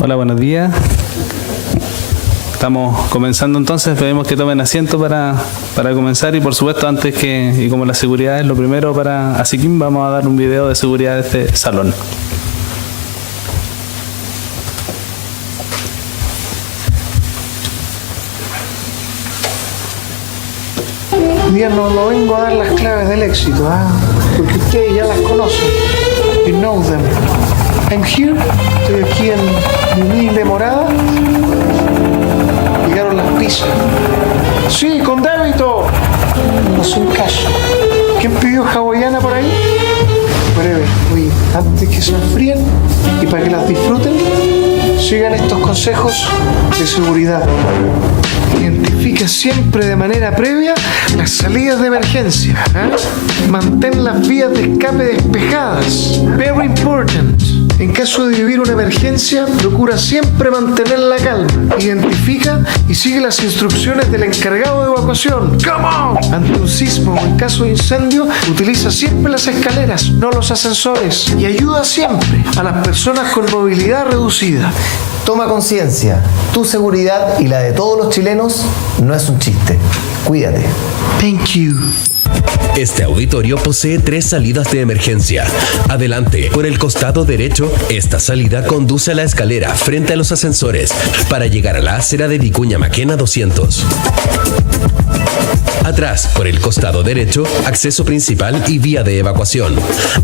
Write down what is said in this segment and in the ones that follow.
Hola, buenos días. Estamos comenzando entonces, pedimos que tomen asiento para comenzar y por supuesto y como la seguridad es lo primero para Asiquim, vamos a dar un video de seguridad de este salón. Hoy día no vengo a dar las claves del éxito, porque ustedes ya las conocen. You know them. I'm here, estoy aquí en mi humilde morada. Llegaron las pizzas. Sí, con débito. No son cash. ¿Quién pidió hawaiana por ahí? Breve, oye, antes que se enfríen y para que las disfruten, sigan estos consejos de seguridad. Identifica siempre de manera previa las salidas de emergencia. Mantén las vías de escape despejadas. Very important. En caso de vivir una emergencia, procura siempre mantener la calma. Identifica y sigue las instrucciones del encargado de evacuación. Come on. Ante un sismo o en caso de incendio, utiliza siempre las escaleras, no los ascensores. Y ayuda siempre a las personas con movilidad reducida. Toma conciencia, tu seguridad y la de todos los chilenos no es un chiste. Cuídate. Thank you. Este auditorio posee 3 salidas de emergencia. Adelante, por el costado derecho, esta salida conduce a la escalera frente a los ascensores para llegar a la acera de Vicuña Maquena 200. Atrás, por el costado derecho, acceso principal y vía de evacuación.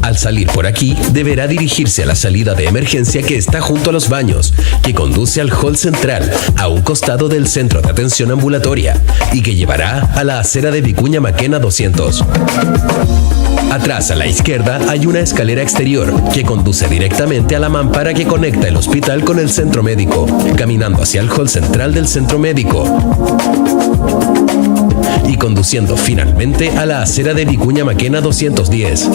Al salir por aquí, deberá dirigirse a la salida de emergencia que está junto a los baños, que conduce al hall central, a un costado del centro de atención ambulatoria, y que llevará a la acera de Vicuña Maquena 200. Atrás, a la izquierda, hay una escalera exterior que conduce directamente a la mampara que conecta el hospital con el centro médico, caminando hacia el hall central del centro médico y conduciendo finalmente a la acera de Vicuña Maquena 210.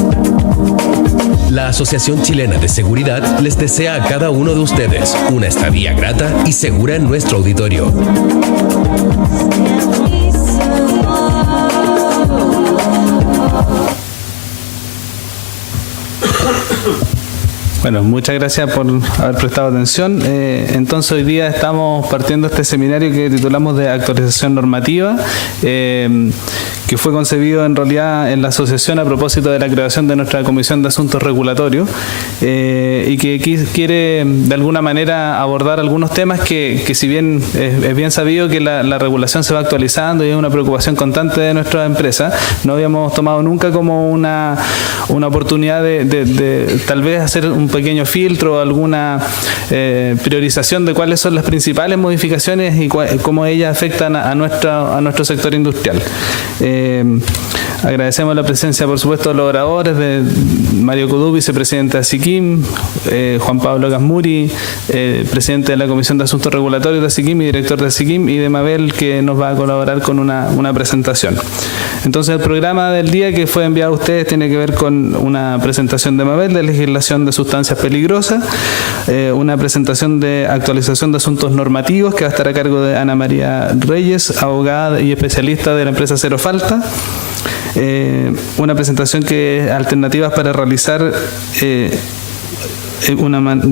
La Asociación Chilena de Seguridad les desea a cada uno de ustedes una estadía grata y segura en nuestro auditorio. Bueno, muchas gracias por haber prestado atención. Entonces hoy día estamos partiendo este seminario que titulamos de actualización normativa, que fue concebido en realidad en la asociación a propósito de la creación de nuestra Comisión de Asuntos Regulatorios y que quiere de alguna manera abordar algunos temas que si bien es bien sabido que la regulación se va actualizando y es una preocupación constante de nuestra empresa, no habíamos tomado nunca como una oportunidad de tal vez hacer un pequeño filtro, alguna priorización de cuáles son las principales modificaciones y cómo ellas afectan a nuestro sector industrial. Agradecemos la presencia, por supuesto, de los oradores, de Mario Codú, vicepresidente de Asiquim, Juan Pablo Gasmuri, presidente de la Comisión de Asuntos Regulatorios de Asiquim y director de Asiquim, y de Mabel, que nos va a colaborar con una presentación. Entonces, el programa del día que fue enviado a ustedes tiene que ver con una presentación de Mabel de legislación de sustancias peligrosas, una presentación de actualización de asuntos normativos que va a estar a cargo de Ana María Reyes, abogada y especialista de la empresa Cero Falta. Una presentación que es alternativas para realizar de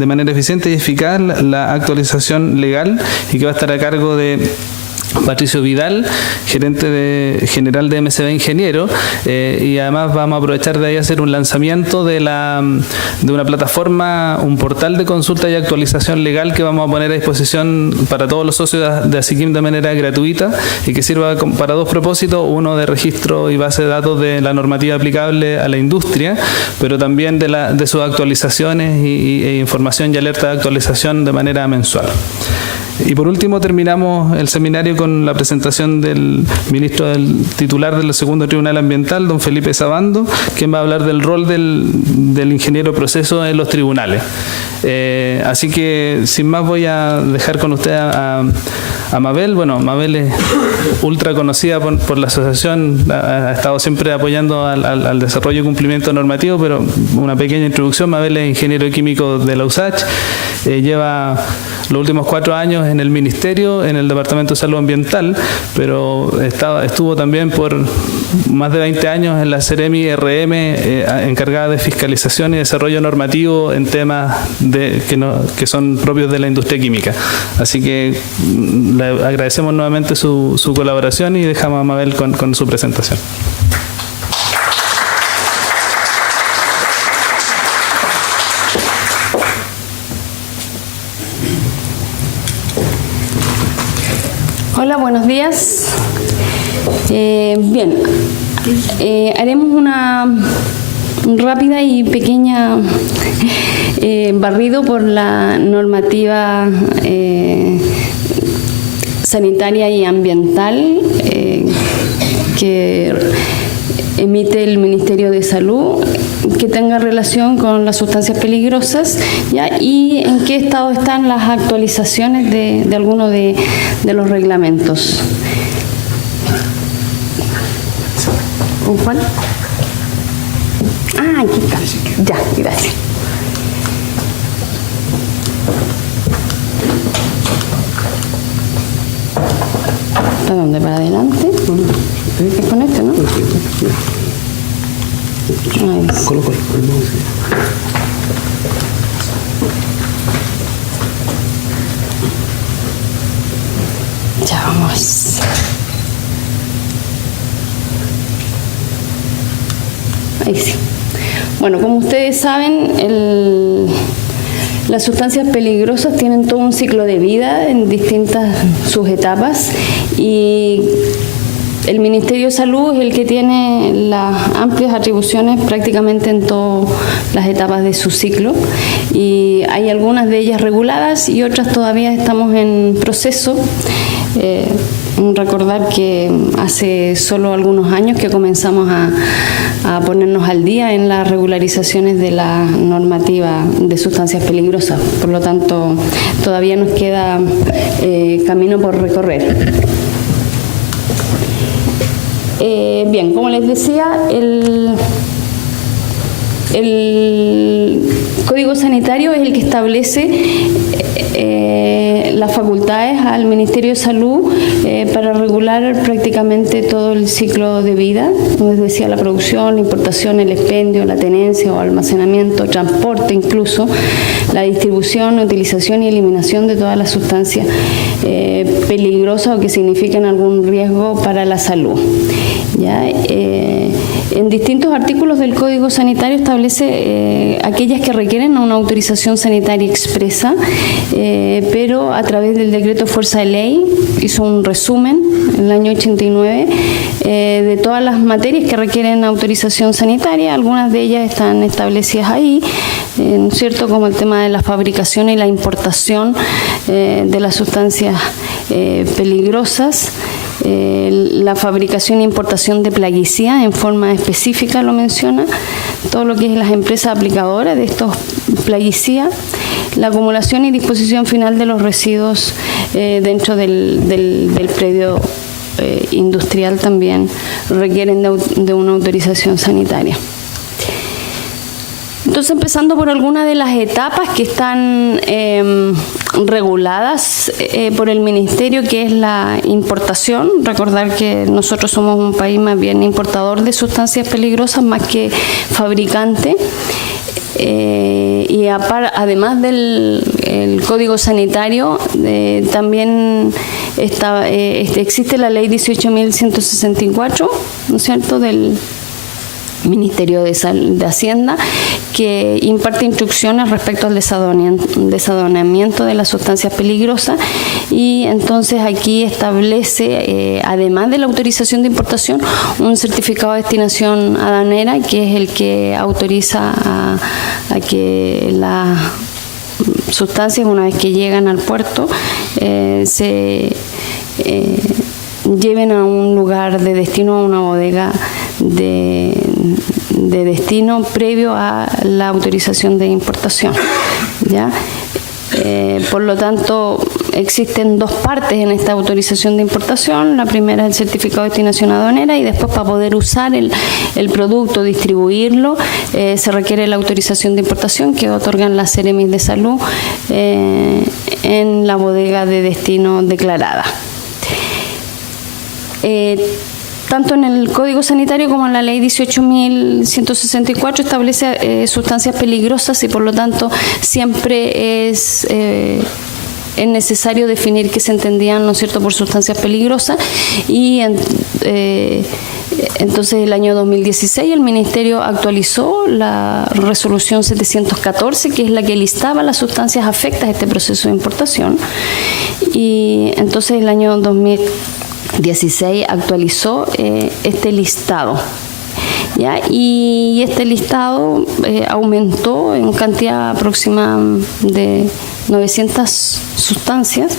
manera eficiente y eficaz la actualización legal y que va a estar a cargo de Patricio Vidal, gerente general de MCB Ingeniero, y además vamos a aprovechar de ahí hacer un lanzamiento de una plataforma, un portal de consulta y actualización legal que vamos a poner a disposición para todos los socios de Asiquim de manera gratuita y que sirva para 2 propósitos: uno, de registro y base de datos de la normativa aplicable a la industria, pero también de sus actualizaciones e información y alerta de actualización de manera mensual. Y por último terminamos el seminario con la presentación del ministro del titular del segundo Tribunal Ambiental, don Felipe Sabando, quien va a hablar del rol del ingeniero proceso en los tribunales. Así que sin más voy a dejar con usted a Mabel. Bueno, Mabel es ultra conocida por la asociación, ha estado siempre apoyando al desarrollo y cumplimiento normativo, pero una pequeña introducción. Mabel es ingeniero químico de la USACH, lleva los últimos 4 años en el Ministerio, en el Departamento de Salud Ambiental, pero estuvo también por más de 20 años en la Seremi RM, encargada de fiscalización y desarrollo normativo en temas que son propios de la industria química. Así que le agradecemos nuevamente su colaboración y dejamos a Mabel con su presentación. Hola, buenos días. Bien, haremos una rápida y pequeña barrido por la normativa sanitaria y ambiental que emite el Ministerio de Salud, que tenga relación con las sustancias peligrosas, ¿ya? Y en qué estado están las actualizaciones de algunos de los reglamentos. ¿Con cuál? Ah, aquí está. Ya, gracias. ¿Para dónde? ¿Para adelante? Es con este, ¿no? Colo. Ya vamos. Ahí sí. Bueno, como ustedes saben, las sustancias peligrosas tienen todo un ciclo de vida en distintas sus etapas, y el Ministerio de Salud es el que tiene las amplias atribuciones prácticamente en todas las etapas de su ciclo, y hay algunas de ellas reguladas y otras todavía estamos en proceso. Recordar que hace solo algunos años que comenzamos a ponernos al día en las regularizaciones de la normativa de sustancias peligrosas, por lo tanto todavía nos queda camino por recorrer. Bien, como les decía, el Código Sanitario es el que establece las facultades al Ministerio de Salud para regular prácticamente todo el ciclo de vida, como les decía, la producción, la importación, el expendio, la tenencia o almacenamiento, transporte incluso, la distribución, utilización y eliminación de todas las sustancias peligrosas o que significan algún riesgo para la salud. ¿Ya? En distintos artículos del Código Sanitario establece aquellas que requieren una autorización sanitaria expresa, pero a través del decreto Fuerza de Ley hizo un resumen en el año 89 de todas las materias que requieren autorización sanitaria. Algunas de ellas están establecidas ahí, ¿no es cierto?, como el tema de la fabricación y la importación de las sustancias peligrosas. La fabricación e importación de plaguicidas en forma específica lo menciona, todo lo que es las empresas aplicadoras de estos plaguicidas, la acumulación y disposición final de los residuos dentro del predio industrial también requieren de una autorización sanitaria. Entonces, empezando por algunas de las etapas que están reguladas por el Ministerio, que es la importación. Recordar que nosotros somos un país más bien importador de sustancias peligrosas más que fabricante. Y además del Código Sanitario, también existe la Ley 18.164, ¿no es cierto?, del Ministerio de Hacienda, que imparte instrucciones respecto al desaduanamiento de las sustancias peligrosas, y entonces aquí establece, además de la autorización de importación, un certificado de destinación aduanera, que es el que autoriza a que las sustancias, una vez que llegan al puerto, se lleven a un lugar de destino, a una bodega de destino previo a la autorización de importación, ¿ya? Por lo tanto, existen dos partes en esta autorización de importación. La primera es el certificado de destinación aduanera, y después, para poder usar el producto, distribuirlo, se requiere la autorización de importación que otorgan las Seremis de Salud en la bodega de destino declarada. tanto en el Código Sanitario como en la Ley 18.164 establece sustancias peligrosas y por lo tanto siempre es necesario definir qué se entendían, ¿no es cierto?, por sustancias peligrosas y entonces el año 2016 el Ministerio actualizó la resolución 714, que es la que listaba las sustancias afectas a este proceso de importación, y entonces el año 2016 actualizó este listado. ¿Ya? Y este listado aumentó en cantidad aproximada de 900 sustancias.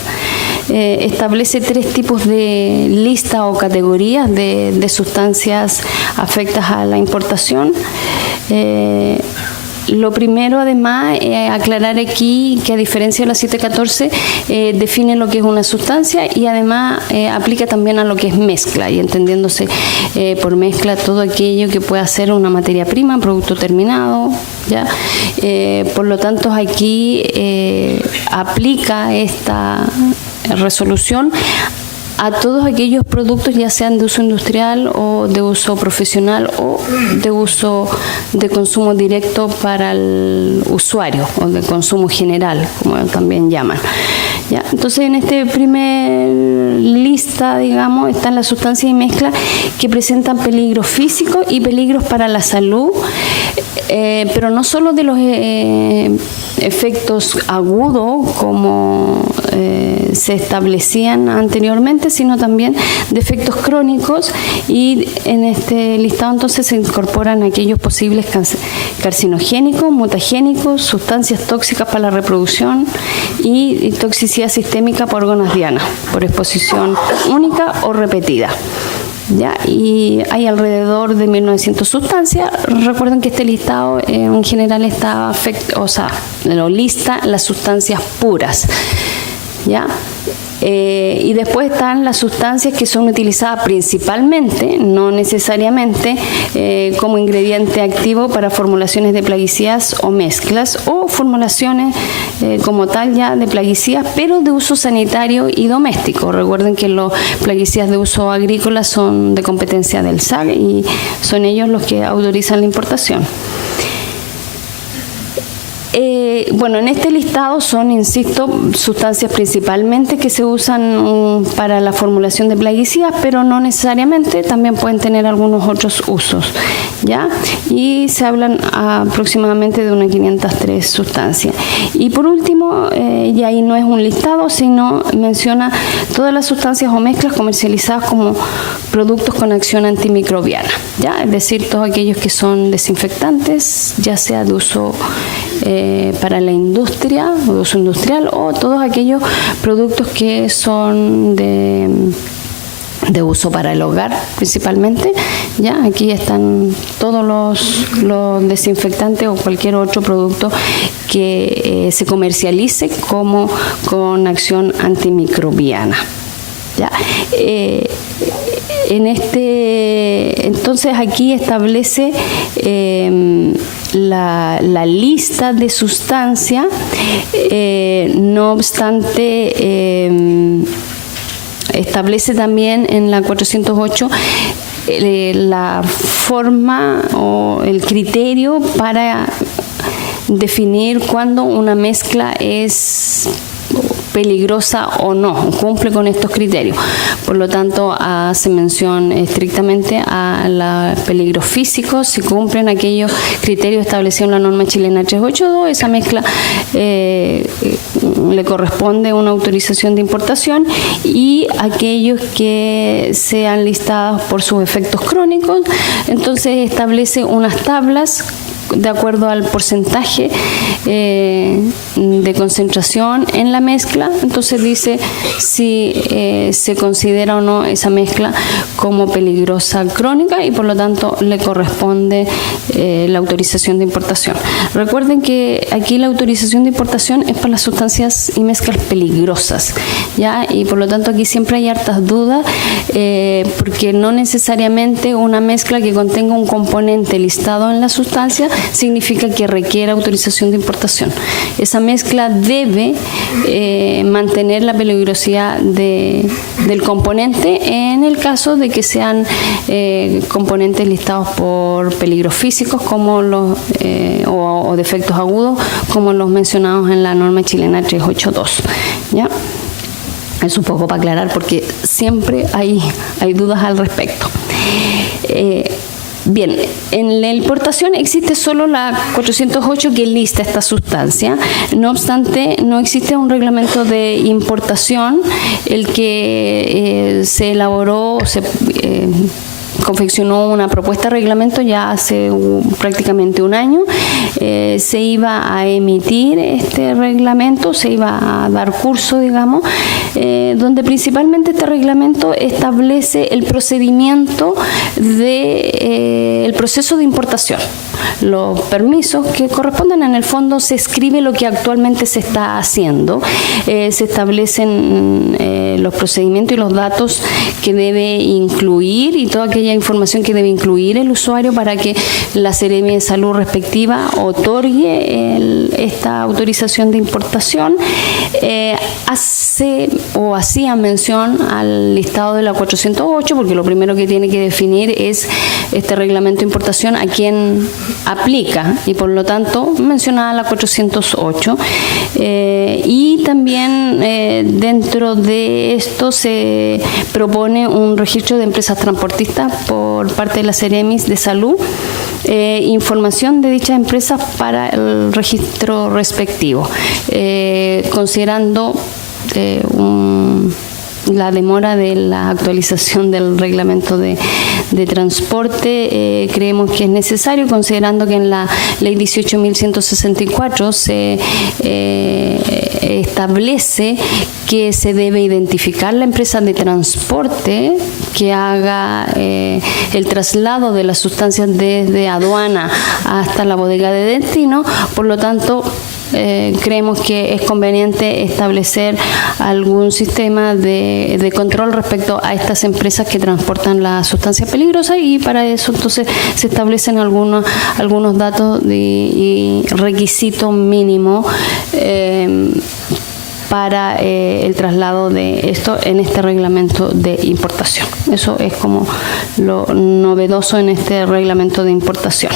Establece 3 tipos de lista o categorías de sustancias afectas a la importación. Lo primero, además, aclarar aquí que a diferencia de la 714 define lo que es una sustancia y además aplica también a lo que es mezcla, y entendiéndose por mezcla todo aquello que pueda ser una materia prima, producto terminado, ¿ya? Por lo tanto, aquí aplica esta resolución a todos aquellos productos, ya sean de uso industrial o de uso profesional o de uso de consumo directo para el usuario o de consumo general, como también llaman. ¿Ya? Entonces, en este primer lista, digamos, están las sustancias y mezclas que presentan peligros físicos y peligros para la salud, pero no solo de los efectos agudos como se establecían anteriormente, sino también de efectos crónicos, y en este listado entonces se incorporan aquellos posibles carcinogénicos, mutagénicos, sustancias tóxicas para la reproducción y toxicidad sistémica por órganos diana, por exposición única o repetida. ¿Ya? Y hay alrededor de 1900 sustancias. Recuerden que este listado en general está lo lista las sustancias puras, ¿ya? Y después están las sustancias que son utilizadas principalmente, no necesariamente, como ingrediente activo para formulaciones de plaguicidas o mezclas, o formulaciones como tal ya de plaguicidas, pero de uso sanitario y doméstico. Recuerden que los plaguicidas de uso agrícola son de competencia del SAC y son ellos los que autorizan la importación. Bueno, en este listado son, insisto, sustancias principalmente que se usan para la formulación de plaguicidas, pero no necesariamente, también pueden tener algunos otros usos, ¿ya? Y se hablan aproximadamente de unas 503 sustancias. Y por último, y ahí no es un listado, sino menciona todas las sustancias o mezclas comercializadas como productos con acción antimicrobiana, ¿ya? Es decir, todos aquellos que son desinfectantes, ya sea de uso para la industria o de uso industrial, o todos aquellos productos que son de uso para el hogar principalmente. Ya aquí están todos los desinfectantes o cualquier otro producto que se comercialice como con acción antimicrobiana. Ya. Entonces aquí establece la lista de sustancias, no obstante establece también en la 408 la forma o el criterio para definir cuándo una mezcla es peligrosa o no, cumple con estos criterios. Por lo tanto, hace mención estrictamente a los peligros físicos. Si cumplen aquellos criterios establecidos en la norma chilena 382, esa mezcla le corresponde una autorización de importación, y aquellos que sean listados por sus efectos crónicos, entonces establece unas tablas de acuerdo al porcentaje de concentración en la mezcla. Entonces dice si se considera o no esa mezcla como peligrosa crónica, y por lo tanto le corresponde la autorización de importación. Recuerden que aquí la autorización de importación es para las sustancias y mezclas peligrosas, ¿ya? Y por lo tanto aquí siempre hay hartas dudas, porque no necesariamente una mezcla que contenga un componente listado en la sustancia significa que requiere autorización de importación. Esa mezcla debe mantener la peligrosidad del componente en el caso de que sean componentes listados por peligros físicos como o defectos agudos como los mencionados en la norma chilena 382. ¿Ya? Es un poco para aclarar porque siempre hay dudas al respecto. Bien, en la importación existe solo la 408 que lista esta sustancia. No obstante, no existe un reglamento de importación. El que se elaboró, confeccionó una propuesta de reglamento ya hace prácticamente un año. Se iba a emitir este reglamento, se iba a dar curso, digamos, donde principalmente este reglamento establece el procedimiento el proceso de importación. Los permisos que corresponden, en el fondo se escribe lo que actualmente se está haciendo, se establecen los procedimientos y los datos que debe incluir y toda aquella información que debe incluir el usuario para que la Seremi de Salud respectiva otorgue esta autorización de importación. Hacía mención al listado de la 408 porque lo primero que tiene que definir es este reglamento de importación a quién aplica y por lo tanto mencionaba la 408 y también dentro de esto se propone un registro de empresas transportistas por parte de la Seremi de Salud, información de dichas empresas para el registro respectivo, considerando la demora de la actualización del reglamento de transporte, creemos que es necesario, considerando que en la ley 18.164 se establece que se debe identificar la empresa de transporte que haga el traslado de las sustancias desde aduana hasta la bodega de destino. Por lo tanto, creemos que es conveniente establecer algún sistema de control respecto a estas empresas que transportan las sustancias peligrosas y para eso entonces se establecen algunos datos y requisitos mínimos para el traslado de esto en este reglamento de importación. Eso es como lo novedoso en este reglamento de importación.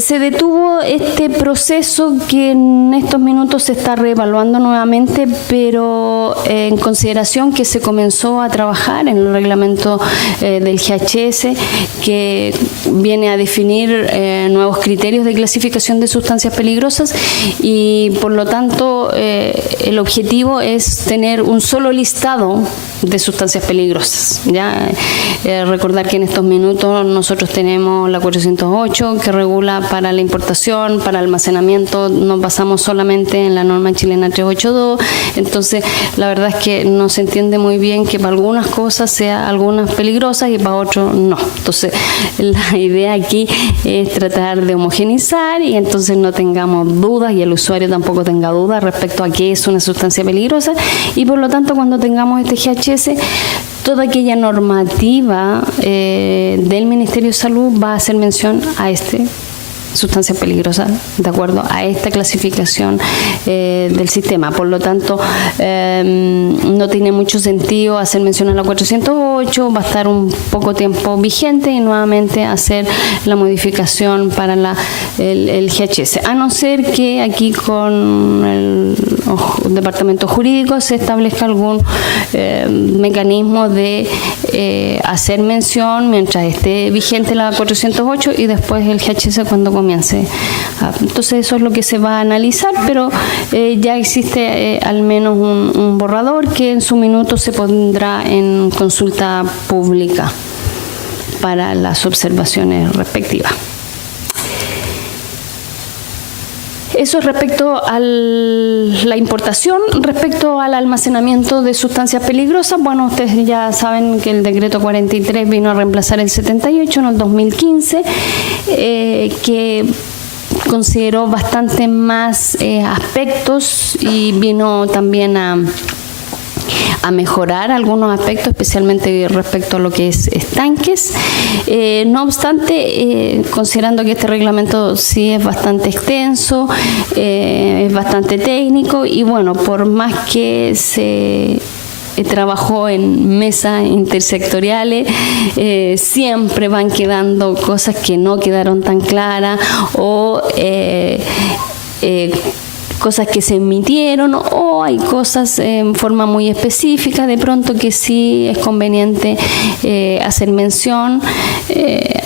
Se detuvo este proceso que en estos minutos se está reevaluando nuevamente, pero en consideración que se comenzó a trabajar en el reglamento del GHS, que viene a definir nuevos criterios de clasificación de sustancias peligrosas y por lo tanto el objetivo es tener un solo listado de sustancias peligrosas. ¿Ya? Recordar que en estos minutos nosotros tenemos la 408 que regula para la importación, para almacenamiento, nos basamos solamente en la norma chilena 382, entonces la verdad es que no se entiende muy bien que para algunas cosas sea algunas peligrosas y para otros no. Entonces la idea aquí es tratar de homogeneizar y entonces no tengamos dudas y el usuario tampoco tenga dudas respecto a qué es una sustancia peligrosa y por lo tanto cuando tengamos este GHS toda aquella normativa del Ministerio de Salud va a hacer mención a sustancia peligrosa de acuerdo a esta clasificación del sistema. Por lo tanto, no tiene mucho sentido hacer mención a la 408, va a estar un poco tiempo vigente y nuevamente hacer la modificación para el GHS, a no ser que aquí con el departamento jurídico se establezca algún mecanismo de hacer mención mientras esté vigente la 408 y después el GHS cuando comience. Entonces eso es lo que se va a analizar, pero ya existe al menos un borrador que en su minuto se pondrá en consulta pública para las observaciones respectivas. Eso es respecto a la importación. Respecto al almacenamiento de sustancias peligrosas, bueno, ustedes ya saben que el decreto 43 vino a reemplazar el 78 en el 2015, que consideró bastante más aspectos y vino también a a mejorar algunos aspectos, especialmente respecto a lo que es estanques. No obstante, considerando que este reglamento sí es bastante extenso, es bastante técnico, y bueno, por más que se trabajó en mesas intersectoriales, siempre van quedando cosas que no quedaron tan claras, o cosas que se emitieron, o hay cosas en forma muy específica de pronto que sí es conveniente hacer mención,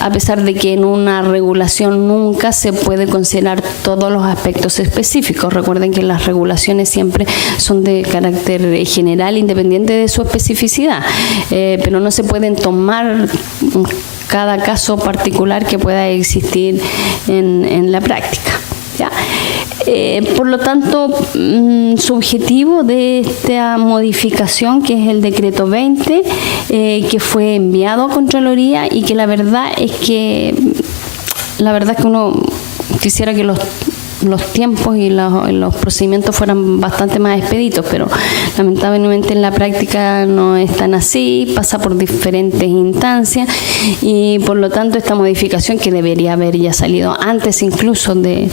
a pesar de que en una regulación nunca se puede considerar todos los aspectos específicos. Recuerden que las regulaciones siempre son de carácter general, independiente de su especificidad, pero no se pueden tomar cada caso particular que pueda existir en la práctica, ¿ya? Por lo tanto, su objetivo de esta modificación, que es el decreto 20, que fue enviado a Contraloría, y que la verdad es que uno quisiera que los tiempos y los procedimientos fueran bastante más expeditos, pero lamentablemente en la práctica no es tan así, pasa por diferentes instancias, y por lo tanto esta modificación, que debería haber ya salido antes incluso del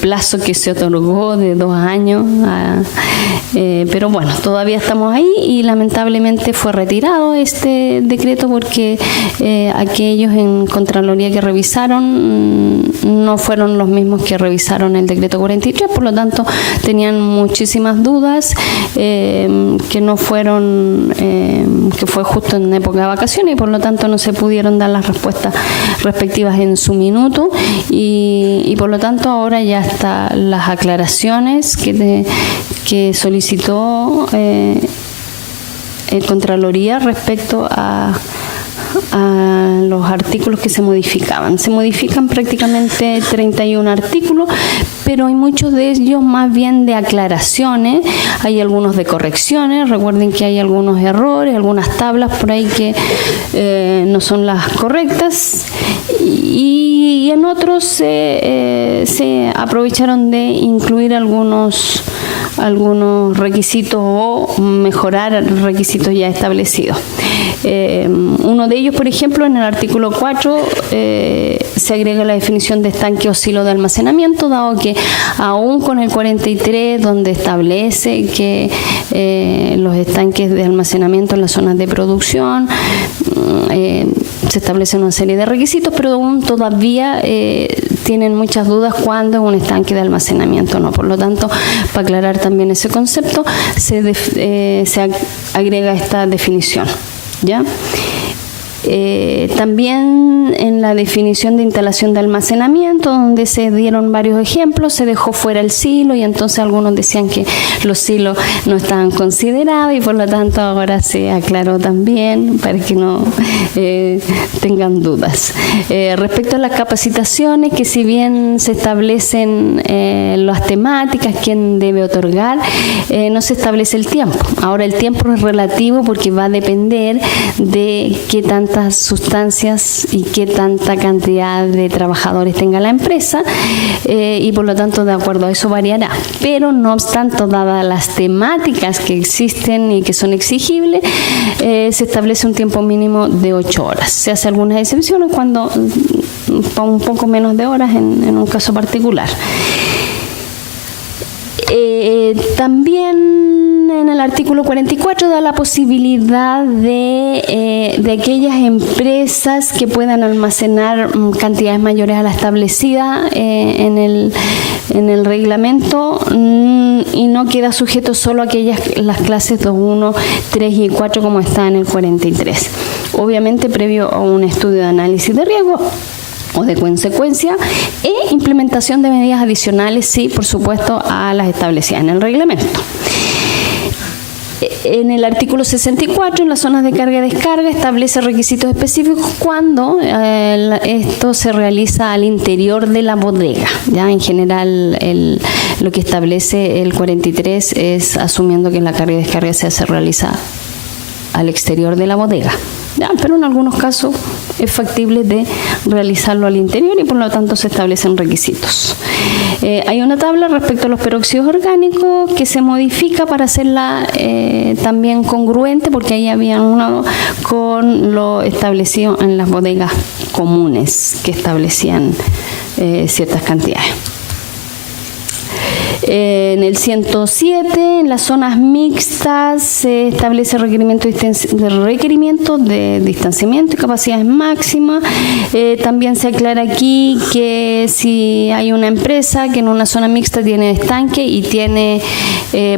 plazo que se otorgó de 2 años, pero bueno, todavía estamos ahí, y lamentablemente fue retirado este decreto porque aquellos en Contraloría que revisaron no fueron los mismos que revisaron el decreto 43, por lo tanto tenían muchísimas dudas, que no fueron, que fue justo en época de vacaciones, y por lo tanto no se pudieron dar las respuestas respectivas en su minuto, y por lo tanto ahora ya están las aclaraciones que solicitó Contraloría respecto a los artículos que se modificaban. Se modifican prácticamente 31 artículos, pero hay muchos de ellos más bien de aclaraciones, hay algunos de correcciones. Recuerden que hay algunos errores, algunas tablas por ahí que no son las correctas, y en otros se aprovecharon de incluir algunos requisitos o mejorar requisitos ya establecidos. Uno de ellos, por ejemplo, en el artículo 4 se agrega la definición de estanque o silo de almacenamiento, dado que aún con el 43, donde establece que los estanques de almacenamiento en las zonas de producción se establecen una serie de requisitos, pero aún todavía tienen muchas dudas cuando es un estanque de almacenamiento o no. Por lo tanto, para aclarar también ese concepto, se agrega esta definición, ¿ya? También en la definición de instalación de almacenamiento, donde se dieron varios ejemplos, se dejó fuera el silo, y entonces algunos decían que los silos no estaban considerados, y por lo tanto ahora se aclaró también para que no tengan dudas. Respecto a las capacitaciones, que si bien se establecen las temáticas, quién debe otorgar, no se establece el tiempo. Ahora el tiempo es relativo porque va a depender de qué tantas sustancias y qué tanta cantidad de trabajadores tenga la empresa, y por lo tanto de acuerdo a eso variará, pero no obstante, dadas las temáticas que existen y que son exigibles, se establece un tiempo mínimo de 8 horas. Se hace algunas excepciones cuando un poco menos de horas en un caso particular. También en el artículo 44 da la posibilidad de aquellas empresas que puedan almacenar cantidades mayores a la establecida en el reglamento, y no queda sujeto solo a las clases 2, 1, 3 y 4 como está en el 43. Obviamente previo a un estudio de análisis de riesgo o de consecuencia e implementación de medidas adicionales, sí, por supuesto, a las establecidas en el reglamento. En el artículo 64, en las zonas de carga y descarga, establece requisitos específicos cuando esto se realiza al interior de la bodega. Ya en general lo que establece el 43 es asumiendo que la carga y descarga se realiza al exterior de la bodega. Ya, pero en algunos casos es factible de realizarlo al interior, y por lo tanto se establecen requisitos. Hay una tabla respecto a los peróxidos orgánicos que se modifica para hacerla también congruente, porque ahí había uno con lo establecido en las bodegas comunes que establecían ciertas cantidades. En el 107, en las zonas mixtas, se establece requerimiento de distanciamiento y capacidades máximas. También se aclara aquí que si hay una empresa que en una zona mixta tiene estanque y tiene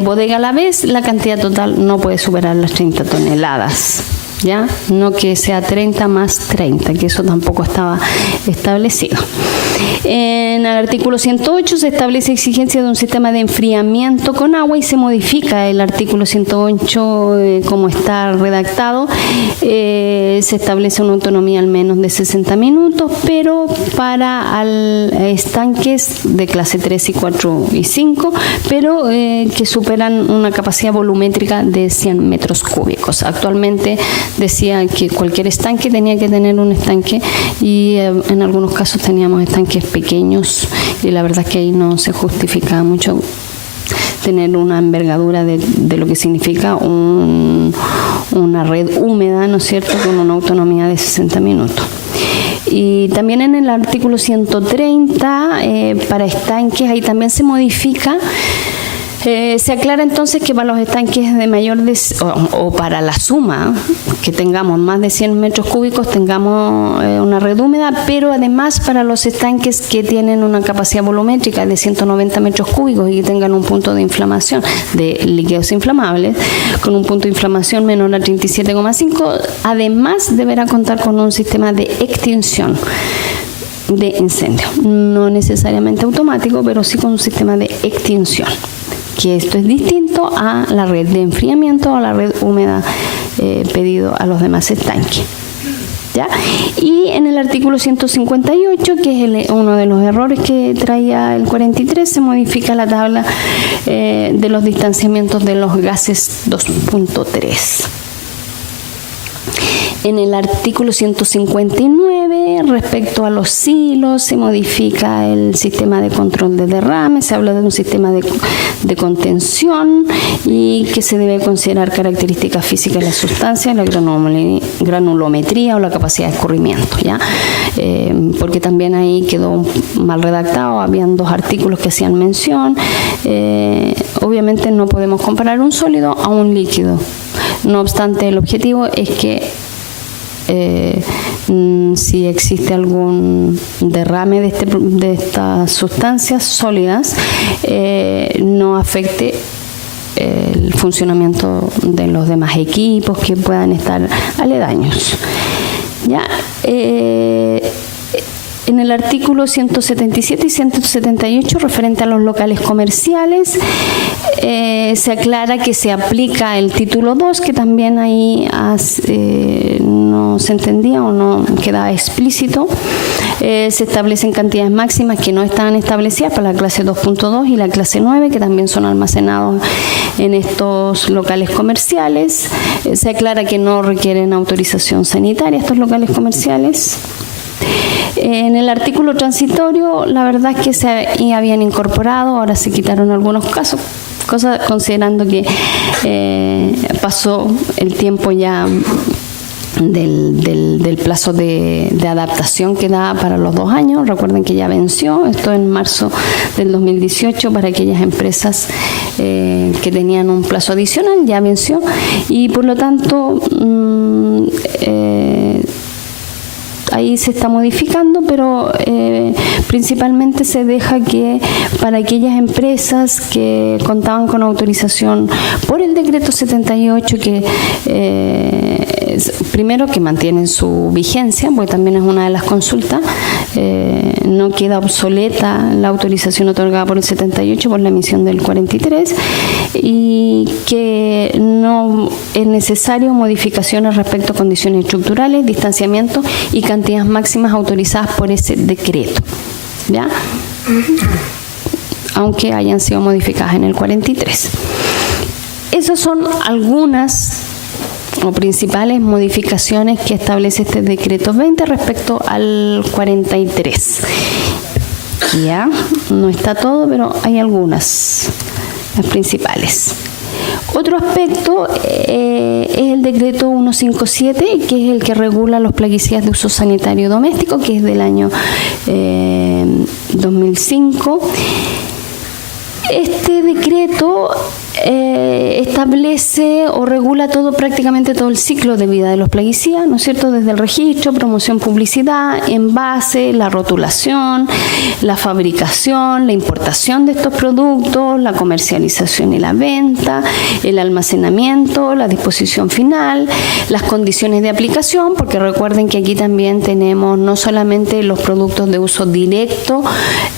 bodega a la vez, la cantidad total no puede superar las 30 toneladas. ¿Ya? No que sea 30 más 30, que eso tampoco estaba establecido. En el artículo 108 se establece exigencia de un sistema de enfriamiento con agua y se modifica el artículo 108 como está redactado. Se establece una autonomía al menos de 60 minutos, pero para estanques de clase 3 y 4 y 5, pero que superan una capacidad volumétrica de 100 metros cúbicos. Actualmente decía que cualquier estanque tenía que tener un estanque y en algunos casos teníamos estanques pequeños y la verdad es que ahí no se justifica mucho tener una envergadura de lo que significa una red húmeda, ¿no es cierto?, con una autonomía de 60 minutos. Y también en el artículo 130, para estanques, ahí también se modifica. Se aclara entonces que para los estanques de mayor o para la suma que tengamos más de 100 metros cúbicos tengamos una red húmeda, pero además para los estanques que tienen una capacidad volumétrica de 190 metros cúbicos y que tengan un punto de inflamación de líquidos inflamables con un punto de inflamación menor a 37,5, además deberá contar con un sistema de extinción de incendio, no necesariamente automático, pero sí con un sistema de extinción, que esto es distinto a la red de enfriamiento o a la red húmeda pedido a los demás estanques. ¿Ya? Y en el artículo 158, que es uno de los errores que traía el 43, se modifica la tabla de los distanciamientos de los gases 2.3. En el artículo 159, respecto a los silos, se modifica el sistema de control de derrame, se habla de un sistema de contención y que se debe considerar características físicas de la sustancia, la granulometría o la capacidad de escurrimiento, ¿ya? Porque también ahí quedó mal redactado, habían dos artículos que hacían mención. Obviamente no podemos comparar un sólido a un líquido. No obstante, el objetivo es que si existe algún derrame de estas sustancias sólidas, no afecte el funcionamiento de los demás equipos que puedan estar aledaños. ¿Ya? En el artículo 177 y 178, referente a los locales comerciales, se aclara que se aplica el título 2, que también ahí no se entendía o no quedaba explícito. Se establecen cantidades máximas que no estaban establecidas para la clase 2.2 y la clase 9, que también son almacenados en estos locales comerciales. Se aclara que no requieren autorización sanitaria estos locales comerciales. En el artículo transitorio, la verdad es que se habían incorporado, ahora se quitaron algunos cosas, considerando que pasó el tiempo ya del plazo de adaptación que da para los 2 años. Recuerden que ya venció, esto en marzo del 2018, para aquellas empresas que tenían un plazo adicional, ya venció, y por lo tanto ahí se está modificando, pero principalmente se deja que para aquellas empresas que contaban con autorización por el decreto 78, que primero que mantienen su vigencia, porque también es una de las consultas, no queda obsoleta la autorización otorgada por el 78 por la emisión del 43, y que no es necesario modificaciones respecto a condiciones estructurales, distanciamiento y cantidades máximas autorizadas por ese decreto, ¿ya? Aunque hayan sido modificadas en el 43. Esas son algunas o principales modificaciones que establece este decreto 20 respecto al 43. Ya, no está todo, pero hay algunas, las principales. Otro aspecto es el decreto 157, que es el que regula los plaguicidas de uso sanitario doméstico, que es del año 2005. Este decreto establece o regula prácticamente todo el ciclo de vida de los plaguicidas, ¿no es cierto? Desde el registro, promoción, publicidad, envase, la rotulación, la fabricación, la importación de estos productos, la comercialización y la venta, el almacenamiento, la disposición final, las condiciones de aplicación, porque recuerden que aquí también tenemos no solamente los productos de uso directo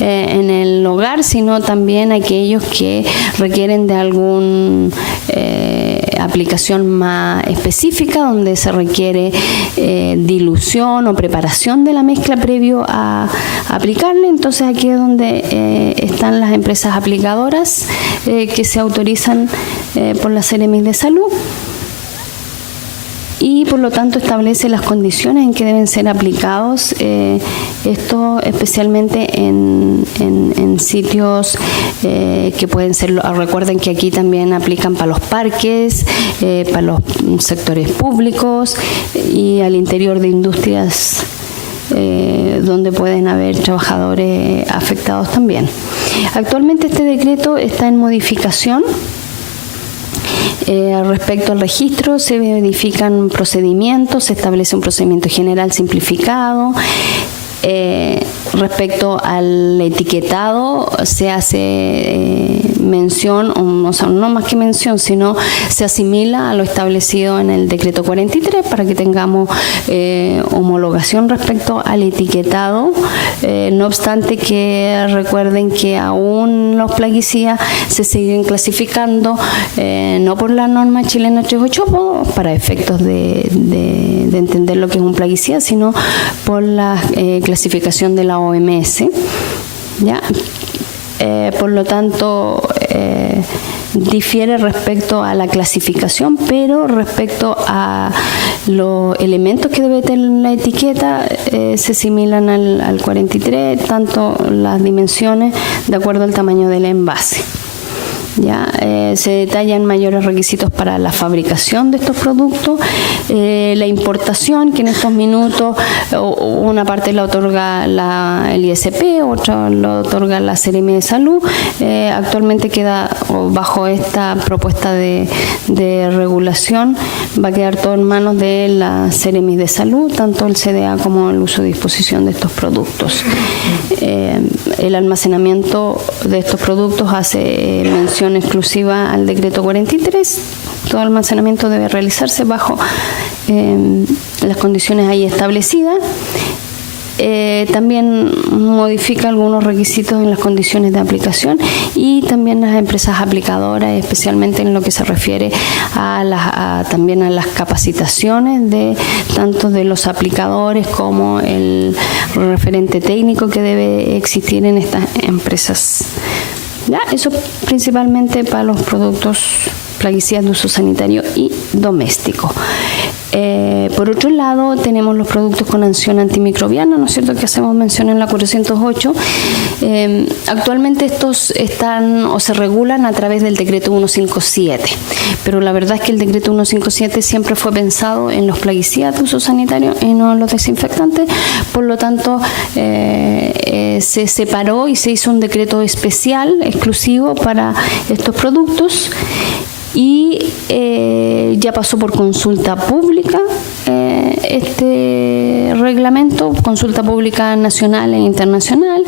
en el hogar, sino también aquellos que requieren de algún aplicación más específica, donde se requiere dilución o preparación de la mezcla previo a aplicarle. Entonces aquí es donde están las empresas aplicadoras que se autorizan por la Seremi de Salud, y por lo tanto establece las condiciones en que deben ser aplicados, esto especialmente en sitios que pueden ser, recuerden que aquí también aplican para los parques, para los sectores públicos y al interior de industrias donde pueden haber trabajadores afectados también. Actualmente este decreto está en modificación. Respecto al registro, se verifican procedimientos, se establece un procedimiento general simplificado. Respecto al etiquetado, se hace mención, o sea, no más que mención, sino se asimila a lo establecido en el decreto 43 para que tengamos homologación respecto al etiquetado. No obstante que recuerden que aún los plaguicidas se siguen clasificando no por la norma chilena 38 para efectos de entender lo que es un plaguicida, sino por la clasificación de la OMS, ¿ya? Por lo tanto, difiere respecto a la clasificación, pero respecto a los elementos que debe tener la etiqueta se asimilan al 43, tanto las dimensiones de acuerdo al tamaño del envase. Ya, se detallan mayores requisitos para la fabricación de estos productos, la importación, que en estos minutos una parte la otorga el ISP, otra la otorga la Seremi de Salud. Actualmente queda bajo esta propuesta de regulación, va a quedar todo en manos de la Seremi de Salud, tanto el CDA como el uso de disposición de estos productos. El almacenamiento de estos productos hace mención exclusiva al decreto 43. Todo almacenamiento debe realizarse bajo las condiciones ahí establecidas. También modifica algunos requisitos en las condiciones de aplicación y también las empresas aplicadoras, especialmente en lo que se refiere también a las capacitaciones de tanto de los aplicadores como el referente técnico que debe existir en estas empresas. ¿Ya? Eso principalmente para los productos plaguicidas de uso sanitario y doméstico. Por otro lado, tenemos los productos con acción antimicrobiana, ¿no es cierto?, que hacemos mención en la 408. Actualmente estos están o se regulan a través del decreto 157, pero la verdad es que el decreto 157 siempre fue pensado en los plaguicidas de uso sanitario y no en los desinfectantes. Por lo tanto, se separó y se hizo un decreto especial, exclusivo para estos productos. Y ya pasó por consulta pública este reglamento, consulta pública nacional e internacional.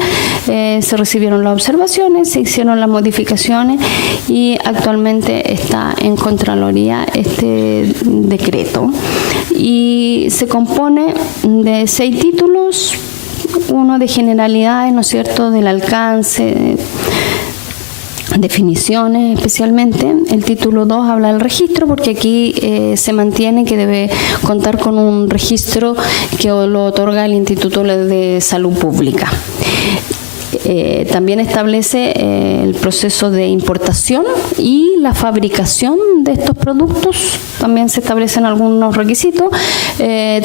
Se recibieron las observaciones, se hicieron las modificaciones y actualmente está en Contraloría este decreto. Y se compone de 6 títulos, uno de generalidades, ¿no es cierto?, del alcance, definiciones especialmente. El título 2 habla del registro, porque aquí se mantiene que debe contar con un registro que lo otorga el Instituto de Salud Pública. También establece el proceso de importación y la fabricación de estos productos. También se establecen algunos requisitos.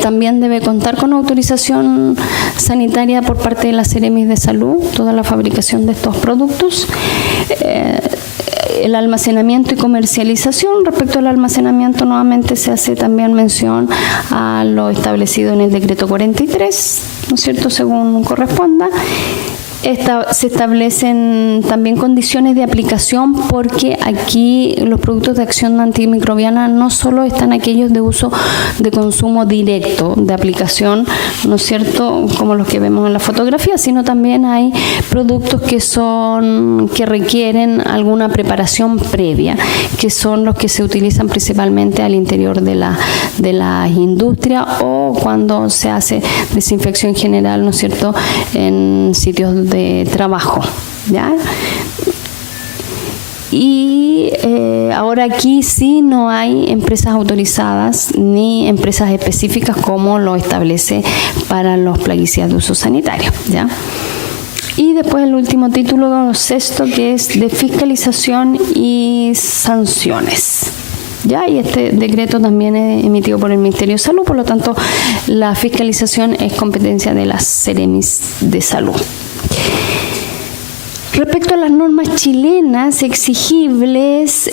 También debe contar con autorización sanitaria por parte de la Seremis de Salud, toda la fabricación de estos productos. El almacenamiento y comercialización. Respecto al almacenamiento, nuevamente se hace también mención a lo establecido en el decreto 43, ¿no es cierto?, según corresponda. Se establecen también condiciones de aplicación, porque aquí los productos de acción antimicrobiana no solo están aquellos de uso de consumo directo, de aplicación, ¿no es cierto?, como los que vemos en la fotografía, sino también hay productos que requieren alguna preparación previa, que son los que se utilizan principalmente al interior de la industria o cuando se hace desinfección general, ¿no es cierto?, en sitios de trabajo, ¿ya? Y ahora aquí sí no hay empresas autorizadas ni empresas específicas como lo establece para los plaguicidas de uso sanitario, ¿ya? Y después el último título, sexto, que es de fiscalización y sanciones. ¿Ya? Y este decreto también es emitido por el Ministerio de Salud, por lo tanto la fiscalización es competencia de las Seremis de Salud. Respecto a las normas chilenas exigibles,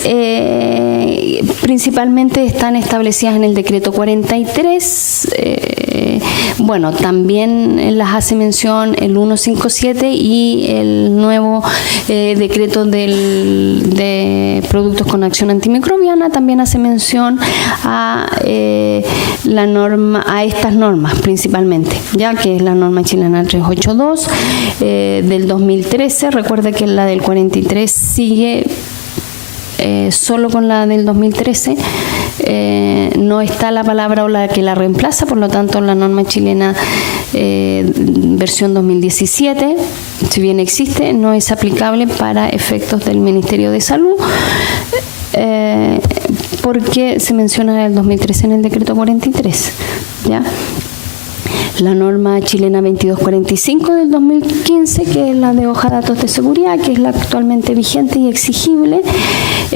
principalmente están establecidas en el decreto 43. Bueno, también las hace mención el 157 y el nuevo decreto de productos con acción antimicrobiana también hace mención a estas normas principalmente, ya que es la norma chilena 382 del 2013. Recuerda que la del 43 sigue solo con la del 2013, no está la palabra o la que la reemplaza, por lo tanto la norma chilena versión 2017, si bien existe, no es aplicable para efectos del Ministerio de Salud, porque se menciona el 2013 en el decreto 43, ¿ya? La norma chilena 2245 del 2015, que es la de hoja de datos de seguridad, que es la actualmente vigente y exigible.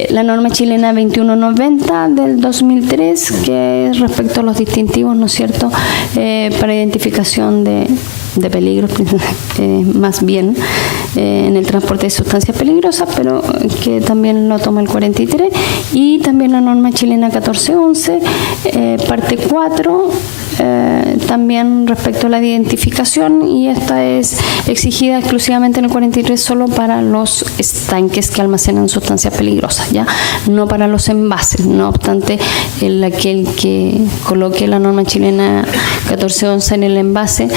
La norma chilena 2190 del 2003, que es respecto a los distintivos, ¿no es cierto?, para identificación de peligros, más bien en el transporte de sustancias peligrosas, pero que también lo toma el 43. Y también la norma chilena 1411, parte 4, también respecto a la identificación, y esta es exigida exclusivamente en el 43 solo para los estanques que almacenan sustancias peligrosas, ya no para los envases. No obstante, aquel que coloque la norma chilena 1411 en el envase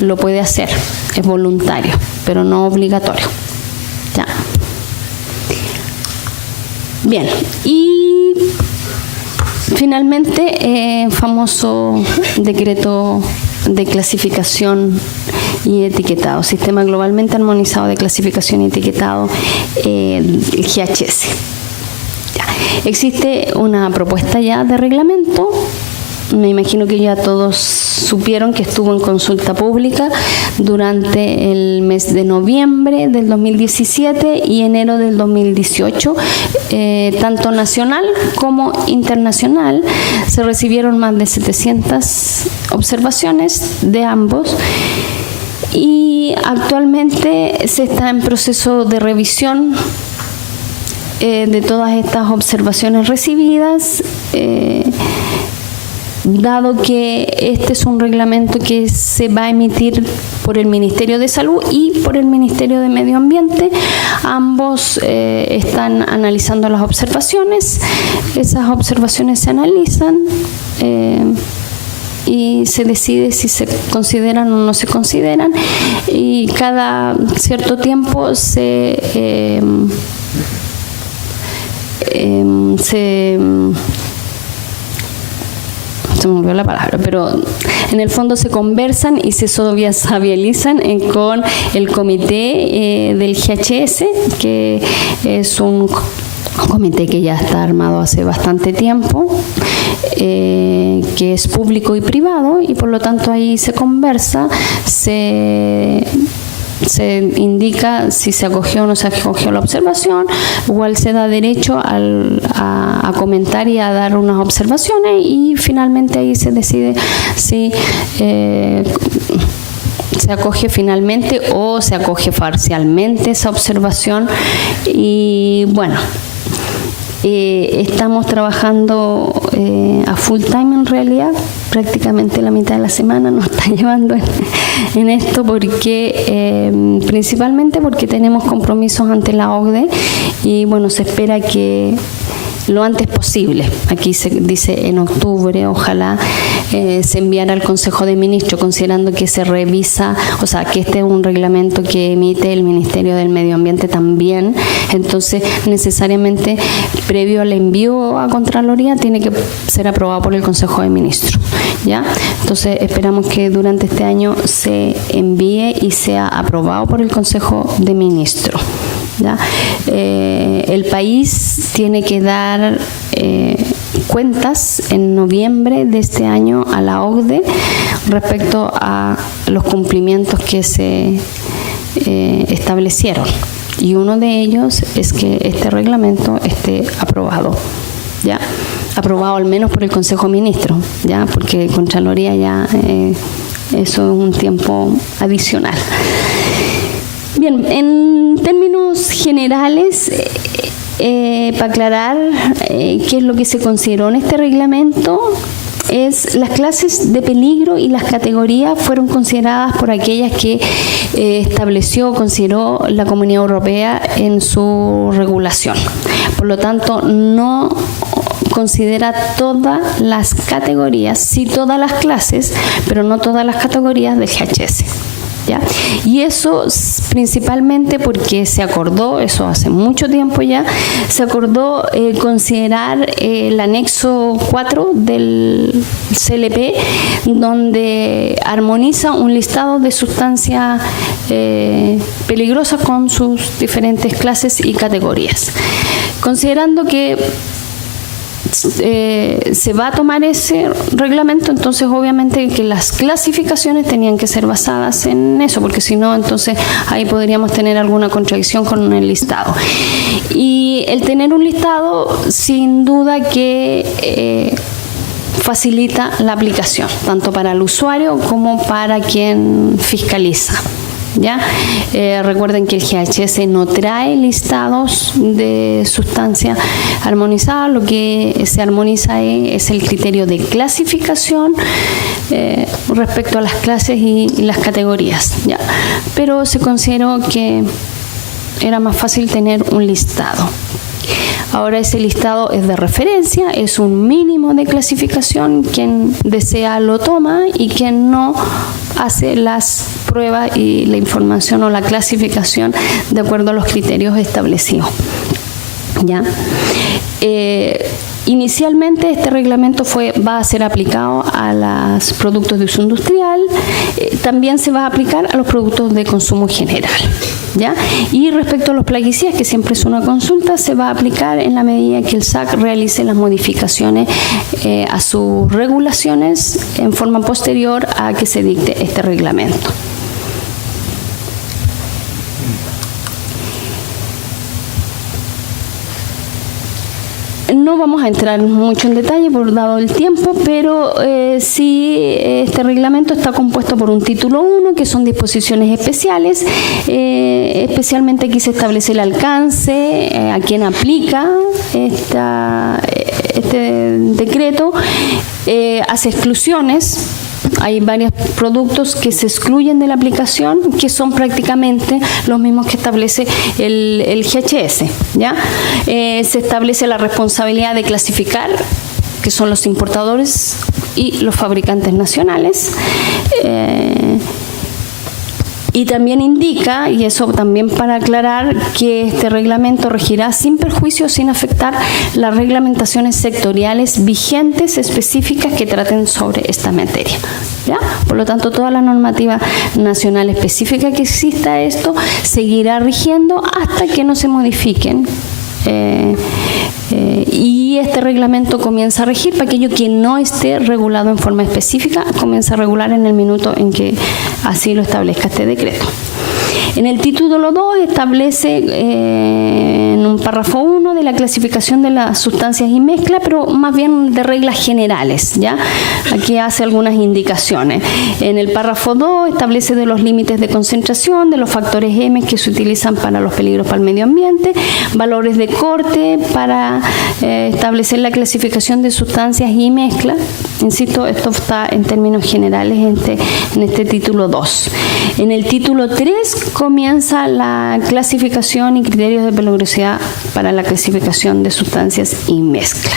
lo puede hacer, es voluntario, pero no obligatorio, ya. Bien, y finalmente, famoso decreto de clasificación y etiquetado, Sistema Globalmente Armonizado de Clasificación y Etiquetado, el GHS. Ya. Existe una propuesta ya de reglamento. Me imagino que ya todos supieron que estuvo en consulta pública durante el mes de noviembre del 2017 y enero del 2018, tanto nacional como internacional. Se recibieron más de 700 observaciones de ambos y actualmente se está en proceso de revisión de todas estas observaciones recibidas, dado que este es un reglamento que se va a emitir por el Ministerio de Salud y por el Ministerio de Medio Ambiente. Ambos están analizando las observaciones. Esas observaciones se analizan y se decide si se consideran o no se consideran, y cada cierto tiempo se me olvidó la palabra, pero en el fondo se conversan y se socializan con el comité del GHS, que es un comité que ya está armado hace bastante tiempo, que es público y privado, y por lo tanto ahí se conversa, se se indica si se acogió o no se acogió la observación, igual se da derecho a comentar y a dar unas observaciones y finalmente ahí se decide si se acoge finalmente o se acoge parcialmente esa observación. Y bueno, estamos trabajando a full time en realidad, prácticamente la mitad de la semana nos está llevando en esto, porque principalmente porque tenemos compromisos ante la OCDE y bueno, se espera que lo antes posible, aquí se dice en octubre, ojalá se enviara al Consejo de Ministros, considerando que se revisa, o sea, que este es un reglamento que emite el Ministerio del Medio Ambiente también, entonces necesariamente previo al envío a Contraloría tiene que ser aprobado por el Consejo de Ministros, ¿ya? Entonces esperamos que durante este año se envíe y sea aprobado por el Consejo de Ministros. ¿Ya? El país tiene que dar cuentas en noviembre de este año a la OCDE respecto a los cumplimientos que se establecieron, y uno de ellos es que este reglamento esté aprobado, ¿ya? Aprobado al menos por el Consejo de Ministros, ¿ya? Porque Contraloría ya eso es un tiempo adicional. Bien, en términos generales, para aclarar qué es lo que se consideró en este reglamento, es las clases de peligro y las categorías fueron consideradas por aquellas que estableció, consideró la Comunidad Europea en su regulación. Por lo tanto, no considera todas las categorías, sí todas las clases, pero no todas las categorías del GHS. ¿Ya? Y eso principalmente porque se acordó, eso hace mucho tiempo ya, se acordó considerar el anexo 4 del CLP, donde armoniza un listado de sustancias peligrosas con sus diferentes clases y categorías. Considerando que se va a tomar ese reglamento, entonces obviamente que las clasificaciones tenían que ser basadas en eso, porque si no, entonces ahí podríamos tener alguna contradicción con el listado. Y el tener un listado, sin duda que facilita la aplicación, tanto para el usuario como para quien fiscaliza. ¿Ya? Recuerden que el GHS no trae listados de sustancias armonizadas, lo que se armoniza es el criterio de clasificación respecto a las clases y las categorías, ¿ya? Pero se consideró que era más fácil tener un listado. Ahora ese listado es de referencia, es un mínimo de clasificación, quien desea lo toma y quien no hace las pruebas y la información o la clasificación de acuerdo a los criterios establecidos. ¿Ya? Inicialmente este reglamento va a ser aplicado a los productos de uso industrial, también se va a aplicar a los productos de consumo general, ¿ya? Y respecto a los plaguicidas, que siempre es una consulta, se va a aplicar en la medida que el SAC realice las modificaciones a sus regulaciones en forma posterior a que se dicte este reglamento. No vamos a entrar mucho en detalle por dado el tiempo, pero sí este reglamento está compuesto por un título 1, que son disposiciones especiales. Especialmente aquí se establece el alcance, a quien aplica este decreto, hace exclusiones. Hay varios productos que se excluyen de la aplicación, que son prácticamente los mismos que establece el GHS, ¿ya? Se establece la responsabilidad de clasificar, que son los importadores y los fabricantes nacionales. Y también indica, y eso también para aclarar, que este reglamento regirá sin perjuicio, sin afectar las reglamentaciones sectoriales vigentes específicas que traten sobre esta materia, ¿ya? Por lo tanto, toda la normativa nacional específica que exista esto seguirá rigiendo hasta que no se modifiquen. Y este reglamento comienza a regir para aquello que no esté regulado en forma específica, comienza a regular en el minuto en que así lo establezca este decreto. En el título 2 establece en un párrafo 1 de la clasificación de las sustancias y mezcla, pero más bien de reglas generales, ¿ya? Aquí hace algunas indicaciones. En el párrafo 2 establece de los límites de concentración, de los factores M que se utilizan para los peligros para el medio ambiente, valores de corte para establecer la clasificación de sustancias y mezcla. Insisto, esto está en términos generales en este título 2. En el título 3 comienza la clasificación y criterios de peligrosidad para la clasificación de sustancias y mezcla.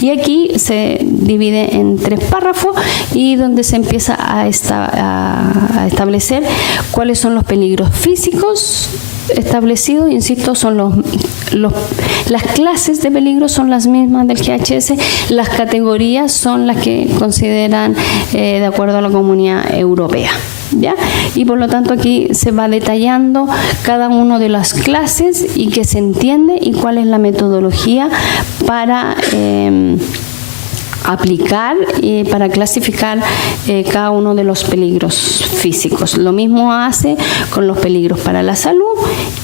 Y aquí se divide en 3 párrafos y donde se empieza a establecer cuáles son los peligros físicos establecidos. Insisto, son las clases de peligro son las mismas del GHS, las categorías son las que consideran de acuerdo a la Comunidad Europea, ¿ya? Y por lo tanto aquí se va detallando cada una de las clases y que se entiende y cuál es la metodología para aplicar y para clasificar cada uno de los peligros físicos. Lo mismo hace con los peligros para la salud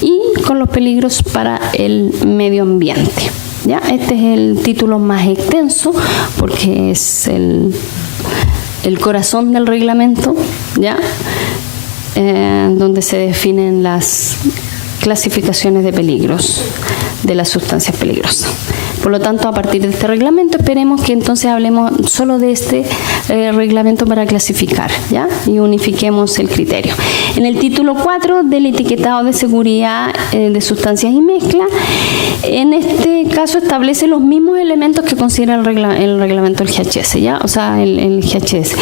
y con los peligros para el medio ambiente, ¿ya? Este es el título más extenso porque es el corazón del reglamento, ¿ya? Donde se definen las clasificaciones de peligros de las sustancias peligrosas. Por lo tanto, a partir de este reglamento, esperemos que entonces hablemos solo de este reglamento para clasificar, ¿ya? Y unifiquemos el criterio. En el título 4 del etiquetado de seguridad de sustancias y mezcla, en este caso establece los mismos elementos que considera el reglamento del GHS, ¿ya? O sea, el GHS.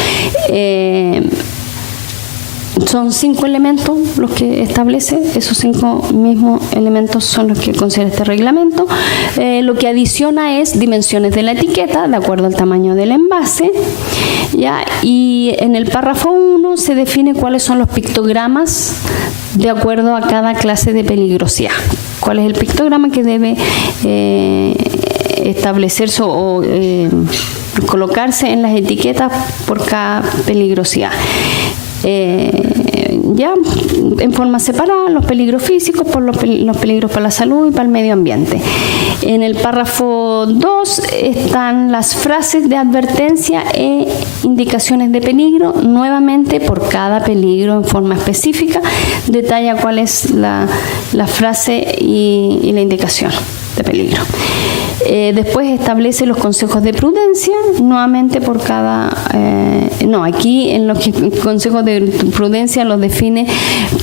Son 5 elementos los que establece, esos 5 mismos elementos son los que considera este reglamento. Lo que adiciona es dimensiones de la etiqueta, de acuerdo al tamaño del envase, ¿ya? Y en el párrafo 1 se define cuáles son los pictogramas de acuerdo a cada clase de peligrosidad. ¿Cuál es el pictograma que debe establecerse o colocarse en las etiquetas por cada peligrosidad? Ya en forma separada, los peligros físicos por los peligros para la salud y para el medio ambiente. En el párrafo 2 están las frases de advertencia e indicaciones de peligro, nuevamente por cada peligro en forma específica, detalla cuál es la frase y la indicación de peligro. Después establece los consejos de prudencia, nuevamente por cada... aquí en los consejos de prudencia los define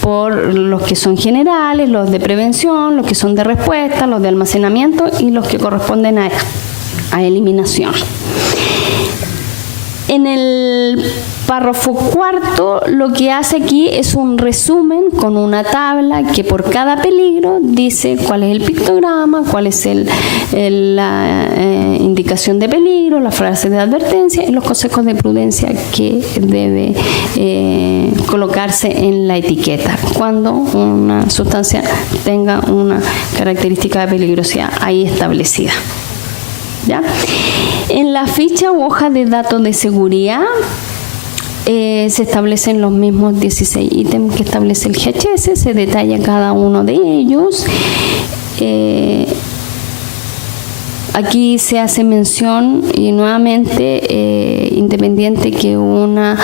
por los que son generales, los de prevención, los que son de respuesta, los de almacenamiento y los que corresponden a eliminación. En el párrafo 4 lo que hace aquí es un resumen con una tabla que por cada peligro dice cuál es el pictograma, cuál es la indicación de peligro, la frase de advertencia y los consejos de prudencia que debe colocarse en la etiqueta cuando una sustancia tenga una característica de peligrosidad ahí establecida, ¿ya? En la ficha u hoja de datos de seguridad se establecen los mismos 16 ítems que establece el GHS, se detalla cada uno de ellos. Aquí se hace mención y nuevamente independiente que una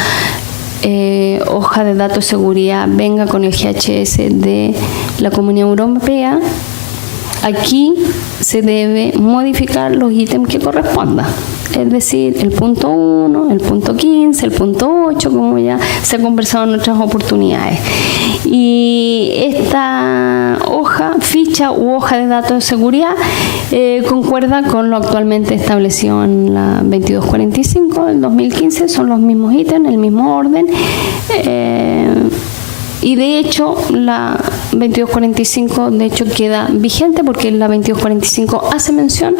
hoja de datos de seguridad venga con el GHS de la Comunidad Europea, aquí se debe modificar los ítems que correspondan, es decir, el punto 1, el punto 15, el punto 8, como ya se ha conversado en otras oportunidades. Y esta ficha u hoja de datos de seguridad concuerda con lo actualmente establecido en la 2245 del 2015, son los mismos ítems, el mismo orden. Y de hecho la 2245 de hecho queda vigente porque la 2245 hace mención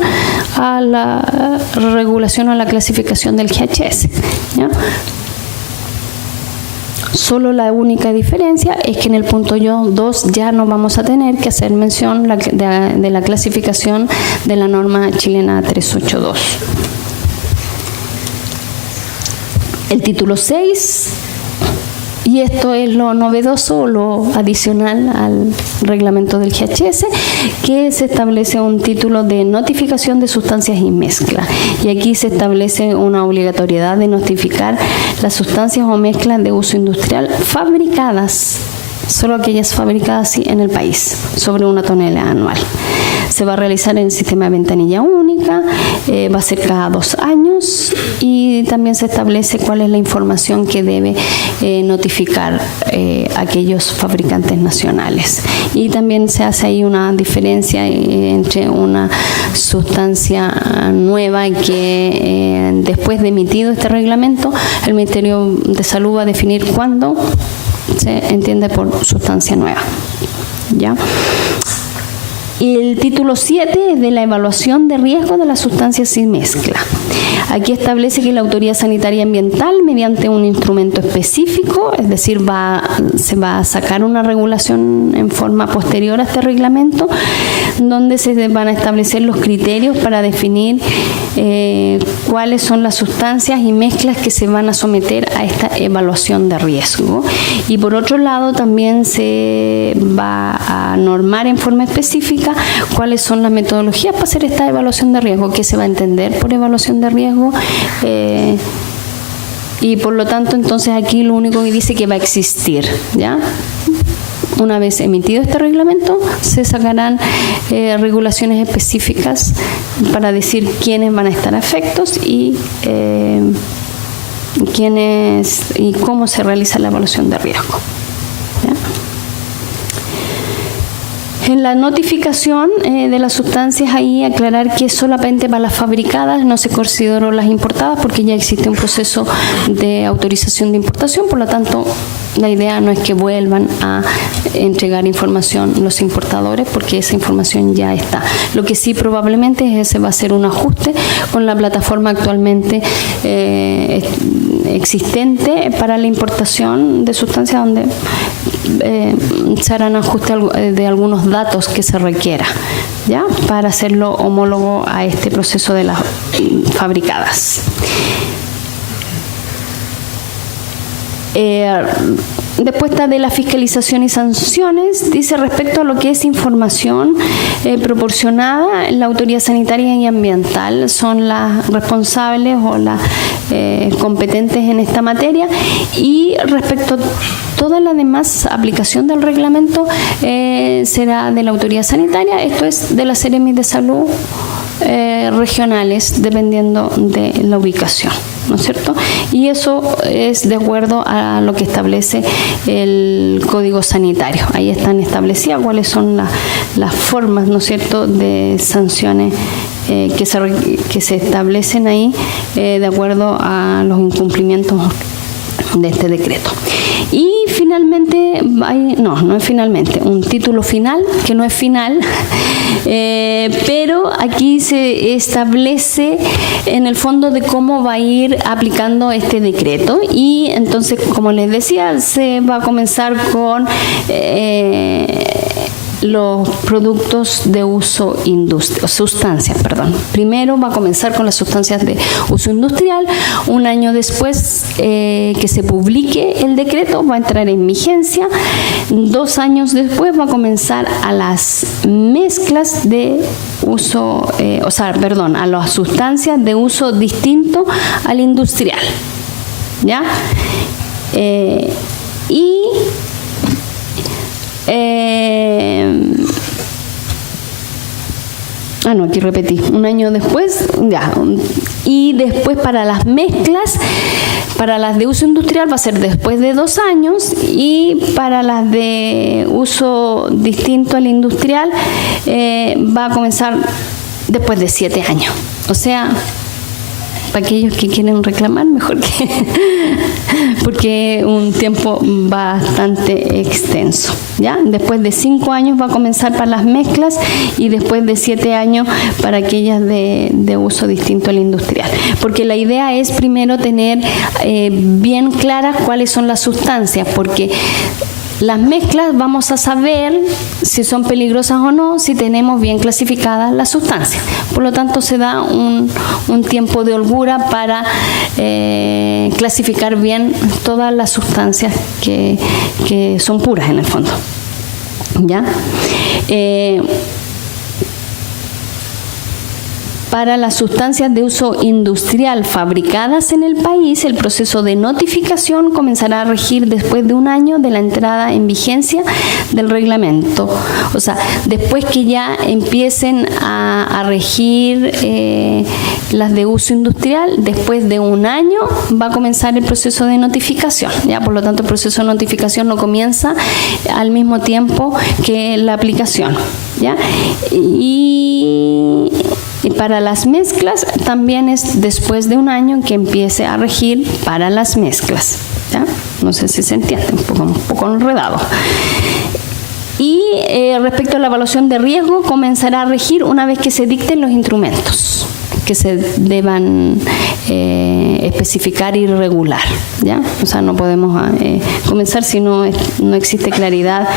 a la regulación o a la clasificación del GHS, ¿ya? Solo la única diferencia es que en el punto 2 ya no vamos a tener que hacer mención de la clasificación de la norma chilena 382. El título 6 Y esto es lo novedoso, lo adicional al reglamento del GHS, que se establece un título de notificación de sustancias y mezclas. Y aquí se establece una obligatoriedad de notificar las sustancias o mezclas de uso industrial fabricadas, solo aquellas fabricadas en el país, sobre 1 tonelada anual. Se va a realizar en el sistema de ventanilla única, va a ser cada 2 años y también se establece cuál es la información que debe notificar aquellos fabricantes nacionales. Y también se hace ahí una diferencia entre una sustancia nueva que después de emitido este reglamento, el Ministerio de Salud va a definir cuándo se entiende por sustancia nueva. ¿Ya? Y el título 7 es de la evaluación de riesgo de las sustancias sin mezcla. Aquí establece que la Autoridad Sanitaria Ambiental, mediante un instrumento específico, es decir, se va a sacar una regulación en forma posterior a este reglamento, donde se van a establecer los criterios para definir cuáles son las sustancias y mezclas que se van a someter a esta evaluación de riesgo. Y por otro lado, también se va a normar en forma específica cuáles son las metodologías para hacer esta evaluación de riesgo, qué se va a entender por evaluación de riesgo, y por lo tanto entonces aquí lo único que dice que va a existir, ¿ya? Una vez emitido este reglamento, se sacarán regulaciones específicas para decir quiénes van a estar afectos y quiénes y cómo se realiza la evaluación de riesgo, ¿ya? En la notificación de las sustancias, ahí aclarar que solamente para las fabricadas, no se consideró las importadas porque ya existe un proceso de autorización de importación, por lo tanto la idea no es que vuelvan a entregar información los importadores porque esa información ya está. Lo que sí probablemente es ese va a ser un ajuste con la plataforma actualmente existente para la importación de sustancias, donde se harán ajustes de algunos datos que se requiera, ¿ya? Para hacerlo homólogo a este proceso de las fabricadas. Después está de la fiscalización y sanciones, dice respecto a lo que es información proporcionada, la autoridad sanitaria y ambiental son las responsables o las competentes en esta materia, y respecto a toda la demás aplicación del reglamento será de la autoridad sanitaria, esto es de las Seremis de Salud regionales, dependiendo de la ubicación, ¿no es cierto? Y eso es de acuerdo a lo que establece el Código Sanitario. Ahí están establecidas cuáles son las formas, ¿no es cierto?, de sanciones que se establecen ahí de acuerdo a los incumplimientos de este decreto. Y finalmente, no es finalmente, un título final, que no es final, pero aquí se establece en el fondo de cómo va a ir aplicando este decreto. Y entonces, como les decía, se va a comenzar con los productos de uso sustancias. Primero va a comenzar con las sustancias de uso industrial. Un año después que se publique el decreto va a entrar en vigencia. 2 años después va a comenzar a las mezclas de uso, a las sustancias de uso distinto al industrial, ¿ya? Aquí repetí, un año después, ya. Y después para las mezclas, para las de uso industrial va a ser después de 2 años, y para las de uso distinto al industrial va a comenzar después de 7 años. O sea, para aquellos que quieren reclamar, mejor que porque un tiempo bastante extenso, ¿ya? Después de 5 años va a comenzar para las mezclas, y después de 7 años para aquellas de uso distinto al industrial, porque la idea es primero tener bien claras cuáles son las sustancias, porque Las mezclas vamos a saber si son peligrosas o no, si tenemos bien clasificadas las sustancias. Por lo tanto, se da un tiempo de holgura para clasificar bien todas las sustancias que son puras en el fondo. ¿Ya? Para las sustancias de uso industrial fabricadas en el país, el proceso de notificación comenzará a regir después de un año de la entrada en vigencia del reglamento. O sea, después que ya empiecen a regir las de uso industrial, después de un año va a comenzar el proceso de notificación. ¿Ya? Por lo tanto, el proceso de notificación no comienza al mismo tiempo que la aplicación. ¿Ya? Y para las mezclas también es después de un año que empiece a regir para las mezclas. ¿Ya? No sé si se entiende, un poco enredado. Y respecto a la evaluación de riesgo, comenzará a regir una vez que se dicten los instrumentos que se deban especificar y regular. ¿Ya? O sea, no podemos comenzar si no existe claridad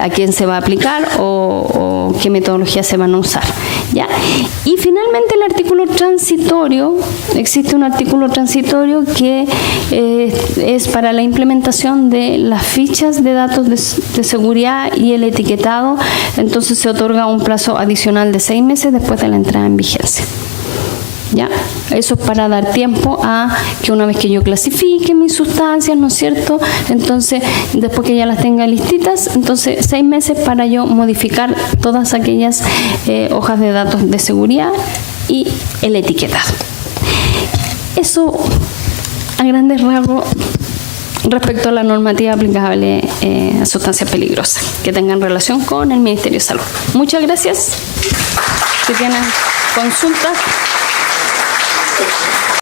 a quién se va a aplicar o qué metodologías se van a usar. ¿Ya? Y finalmente el artículo transitorio, existe un artículo transitorio que es para la implementación de las fichas de datos de seguridad y el etiquetado. Entonces se otorga un plazo adicional de 6 meses después de la entrada en vigencia. ¿Ya? Eso es para dar tiempo a que una vez que yo clasifique mis sustancias, ¿no es cierto? Entonces, después que ya las tenga listitas, entonces 6 meses para yo modificar todas aquellas hojas de datos de seguridad y el etiquetado. Eso, a grandes rasgos, respecto a la normativa aplicable a sustancias peligrosas que tengan relación con el Ministerio de Salud. Muchas gracias. Si tienen consultas.